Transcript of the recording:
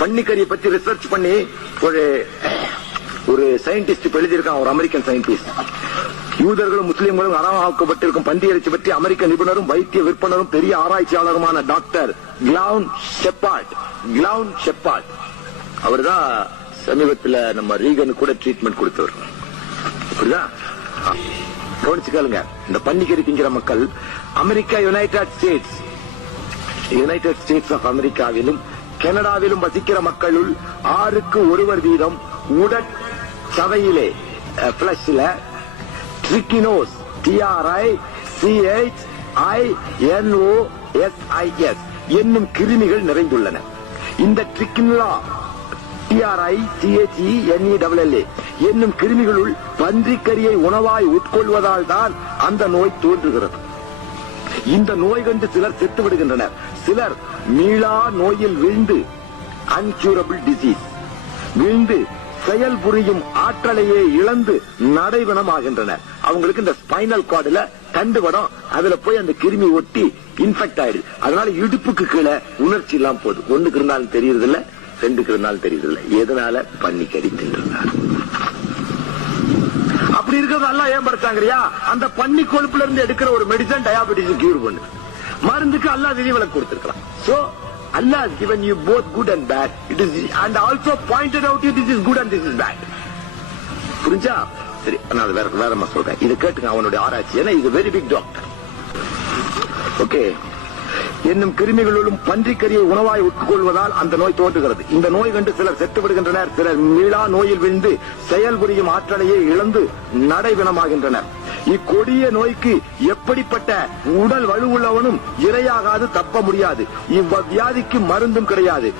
பன்னிக்கறியை பத்தி ரிசர்ச் பண்ணி ஒரு சயின்டிஸ்ட் எழுதியிருக்கான், ஒரு அமெரிக்கன் சயின்டிஸ்ட். யூதர்களும் முஸ்லீம்களும் அறமாக்கப்பட்டிருக்கும் பன்றி இறைச்சி பற்றி அமெரிக்க நிபுணரும் வைத்திய விற்பனரும் பெரிய ஆராய்ச்சியாளருமான டாக்டர் கிளவுன் ஷெப்பார்ட் அவர்தான் சமீபத்தில் நம்ம ரீகன் கூட ட்ரீட்மெண்ட் கொடுத்தவர். அப்படிதான் கவனிச்சுக்காளுங்க. இந்த பன்னிக்கறி திங்கிற மக்கள் அமெரிக்கா, யுனைடெட் ஸ்டேட்ஸ் ஆஃப் அமெரிக்காவிலும் கனடாவிலும் வசிக்கிற மக்களுள் 6க்கு 1 வீதம் உடற் சதையிலே பிளஷ்ல ட்ரிக்கினோஸ் TRICHINOSIS என்னும் கிருமிகள் நிறைந்துள்ளன. இந்த ட்ரிக்கின்லா TRICHENELLA என்னும் கிருமிகளுள் பன்றிக்கரியை உணவாய் உட்கொள்வதால் தான் அந்த நோய் தோன்றுகிறது. இந்த நோய் கண்டு சிலர் செத்து விடுகின்றனர். சிலர் மீளா நோயில் வீழ்ந்து அன்கியூரபிள் டிசீஸ் வீழ்ந்து செயல் புரியும் ஆற்றலையே இழந்து நடைவனம் ஆகின்றனர். அவங்களுக்கு இந்த ஸ்பைனல் கார்டுல கண்டுபடம், அதுல போய் அந்த கிருமி ஒட்டி இன்ஃபெக்ட் ஆயிடுது. அதனால இடுப்புக்கு கீழே உணர்ச்சி இல்லாம போகுது. 1க்கு இருந்தாலும் தெரியுது இல்ல, 2க்கு இருந்தாலும் தெரியுது இல்ல. எதனால? பன்னிக்கறி தின்றார். அப்படி இருக்கிறது எல்லாம் ஏன் படுத்தாங்கறியா? அந்த பன்னி கொழுப்புல இருந்து எடுக்கிற ஒரு மெடிசன் டயாபெட்டிஸ் கியூர் பண்ணு. மருந்துக்கு அல்லாஹ் விதிவிலக்கு கொடுத்திருக்கலாம். So Allah has given you both good and bad. It is, and also pointed out you this is good and this is bad. புரிஞ்சா? சரி, நான் வேற சொல்றேன். இதை கேட்டுங்க அவனுடைய ஆராய்ச்சி. ஏன்னா இது வெரி பிக் டாக்டர். ஓகே, என்னும் கிருமிகளும் பன்றிக்கரியை உணவாய் உட்கொள்வதால் அந்த நோய் தோன்றுகிறது. இந்த நோய் கண்டு சிலர் செத்து விடுகின்றனர். சிலர் மீளா நோயில் விழுந்து செயல் புரியும் ஆற்றலையே இழந்து நடைவினமாகின்றனர். இக்கொடிய நோய்க்கு எப்படிப்பட்ட உடல் வலுவுள்ளவனும் இரையாகாது தப்ப முடியாது. இவ்வியாதிக்கு மருந்தும் கிடையாது.